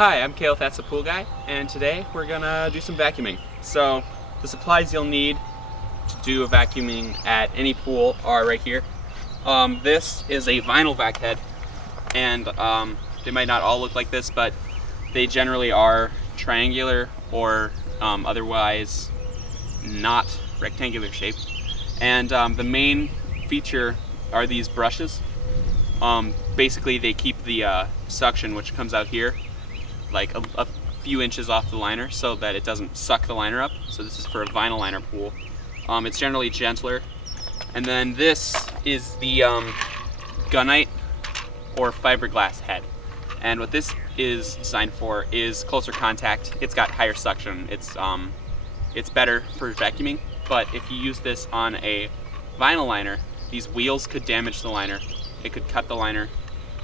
Hi, I'm Cale, that's the pool guy, and today we're gonna do some vacuuming. So the supplies you'll need to do a vacuuming at any pool are right here. This is a vinyl vac head, and they might not all look like this, but they generally are triangular or otherwise not rectangular shaped. And the main feature are these brushes. Basically they keep the suction, which comes out here, like a few inches off the liner so that it doesn't suck the liner up. So this is for a vinyl liner pool. It's generally gentler. And then this is the gunite or fiberglass head. And what this is designed for is closer contact. It's got higher suction. It's better for vacuuming, but if you use this on a vinyl liner, these wheels could damage the liner. It could cut the liner,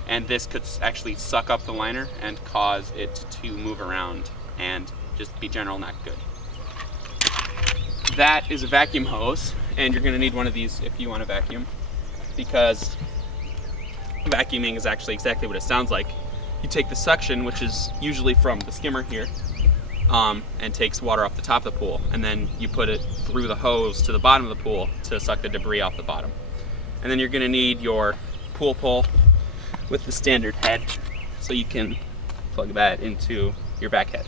and this could actually suck up the liner and cause it to move around and just be general not good. That is a vacuum hose, and you're gonna need one of these if you want to vacuum, because vacuuming is actually exactly what it sounds like. You take the suction, which is usually from the skimmer here, and takes water off the top of the pool, and then you put it through the hose to the bottom of the pool to suck the debris off the bottom. And then you're gonna need your pool pole with the standard head, so you can plug that into your vac head.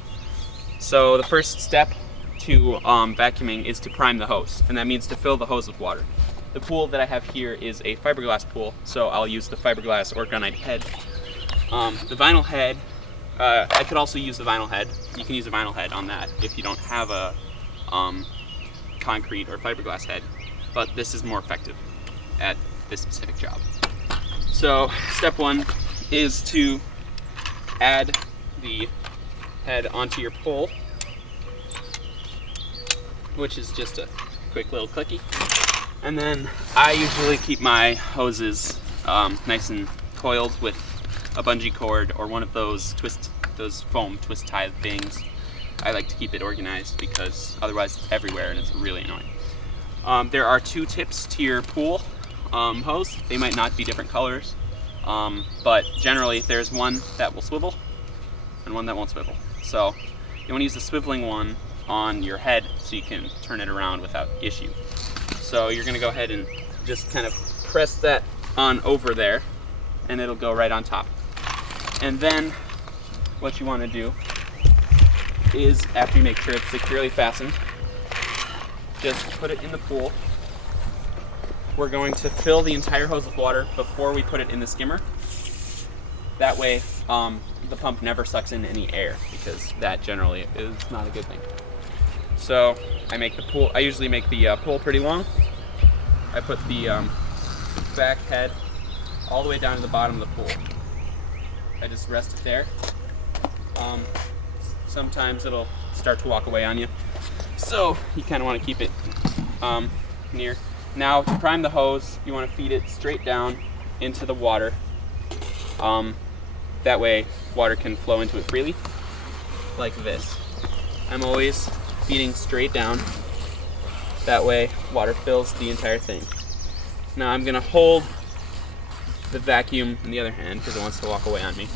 So the first step to vacuuming is to prime the hose, and that means to fill the hose with water. The pool that I have here is a fiberglass pool, so I'll use the fiberglass or gunite head. The vinyl head, I could also use the vinyl head. You can use a vinyl head on that if you don't have a concrete or fiberglass head, but this is more effective at this specific job. So step one is to add the head onto your pole, which is just a quick little clicky. And then I usually keep my hoses nice and coiled with a bungee cord or one of those foam twist tie things. I like to keep it organized because otherwise it's everywhere and it's really annoying. There are two tips to your pool hose. They might not be different colors, but generally there's one that will swivel and one that won't swivel. So you want to use the swiveling one on your head so you can turn it around without issue. So you're going to go ahead and just kind of press that on over there, and it'll go right on top. And then what you want to do is, after you make sure it's securely fastened, just put it in the pool. We're going to fill the entire hose with water before we put it in the skimmer. That way the pump never sucks in any air, because that generally is not a good thing. So I usually make the pool pretty long. I put the vac head all the way down to the bottom of the pool. I just rest it there. Sometimes it'll start to walk away on you, so you kind of want to keep it near. Now to prime the hose, you want to feed it straight down into the water. That way water can flow into it freely, like this. I'm always feeding straight down. That way water fills the entire thing. Now I'm going to hold the vacuum in the other hand because it wants to walk away on me.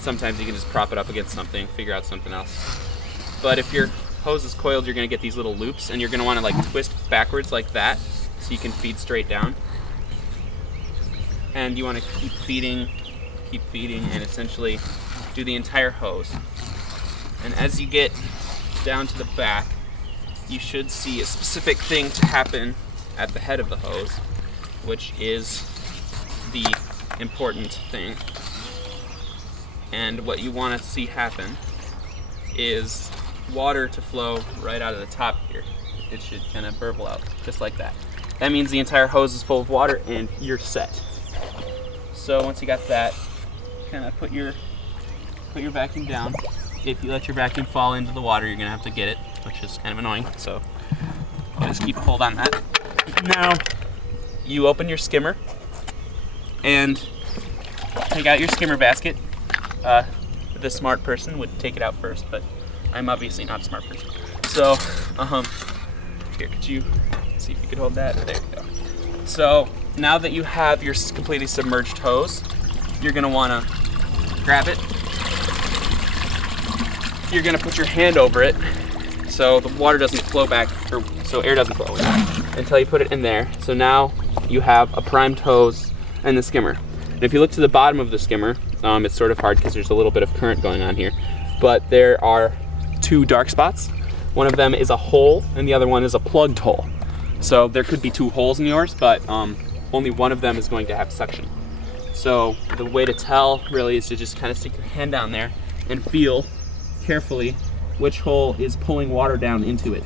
Sometimes you can just prop it up against something, figure out something else. But if your hose is coiled, you're going to get these little loops, and you're going to want to like twist backwards like that so you can feed straight down. And you want to keep feeding, and essentially do the entire hose. And as you get down to the back, you should see a specific thing to happen at the head of the hose, which is the important thing. And what you want to see happen is water to flow right out of the top here. It should kind of burble out, just like that. That means the entire hose is full of water and you're set. So once you got that, kind of put your vacuum down. If you let your vacuum fall into the water, you're gonna have to get it, which is kind of annoying. So just keep a hold on that. Now you open your skimmer and take out your skimmer basket. The smart person would take it out first, but I'm obviously not a smart person. So, here, could you see if you could hold that? There you go. So now that you have your completely submerged hose, you're gonna wanna grab it you're gonna put your hand over it so the water doesn't flow back, or so air doesn't flow in, until you put it in there. So now you have a primed hose and the skimmer. And if you look to the bottom of the skimmer, it's sort of hard because there's a little bit of current going on here, but there are two dark spots. One of them is a hole and the other one is a plugged hole. So there could be two holes in yours, but only one of them is going to have suction. So the way to tell really is to just kind of stick your hand down there and feel carefully which hole is pulling water down into it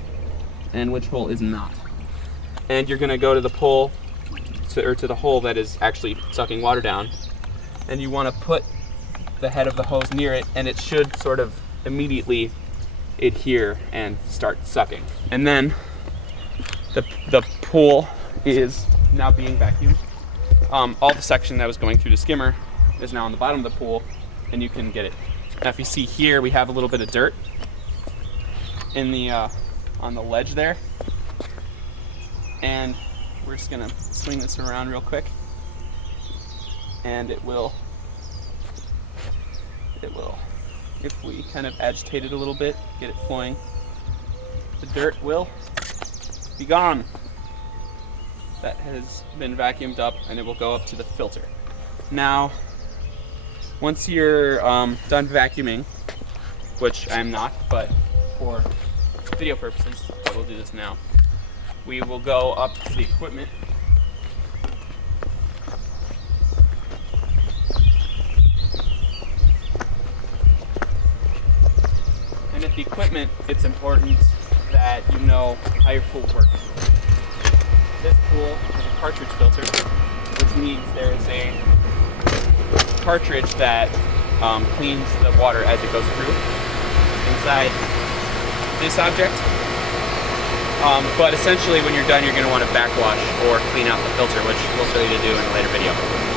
and which hole is not. And you're gonna go to the pole, to the hole that is actually sucking water down, and you wanna put the head of the hose near it, and it should sort of immediately adhere and start sucking. And then the pool is now being vacuumed. All the section that was going through the skimmer is now on the bottom of the pool, and you can get it. Now if you see here, we have a little bit of dirt in the on the ledge there, and we're just gonna swing this around real quick, and it will, if we kind of agitate it a little bit, get it flowing, the dirt will be gone. That has been vacuumed up, and it will go up to the filter. Now, once you're done vacuuming, which I'm not, but for video purposes, I will do this now. We will go up to the equipment. And at the equipment, it's important that you know how your pool works. This pool is a cartridge filter, which means there is a cartridge that cleans the water as it goes through inside this object. But essentially when you're done, you're going to want to backwash or clean out the filter, which we'll show you to do in a later video.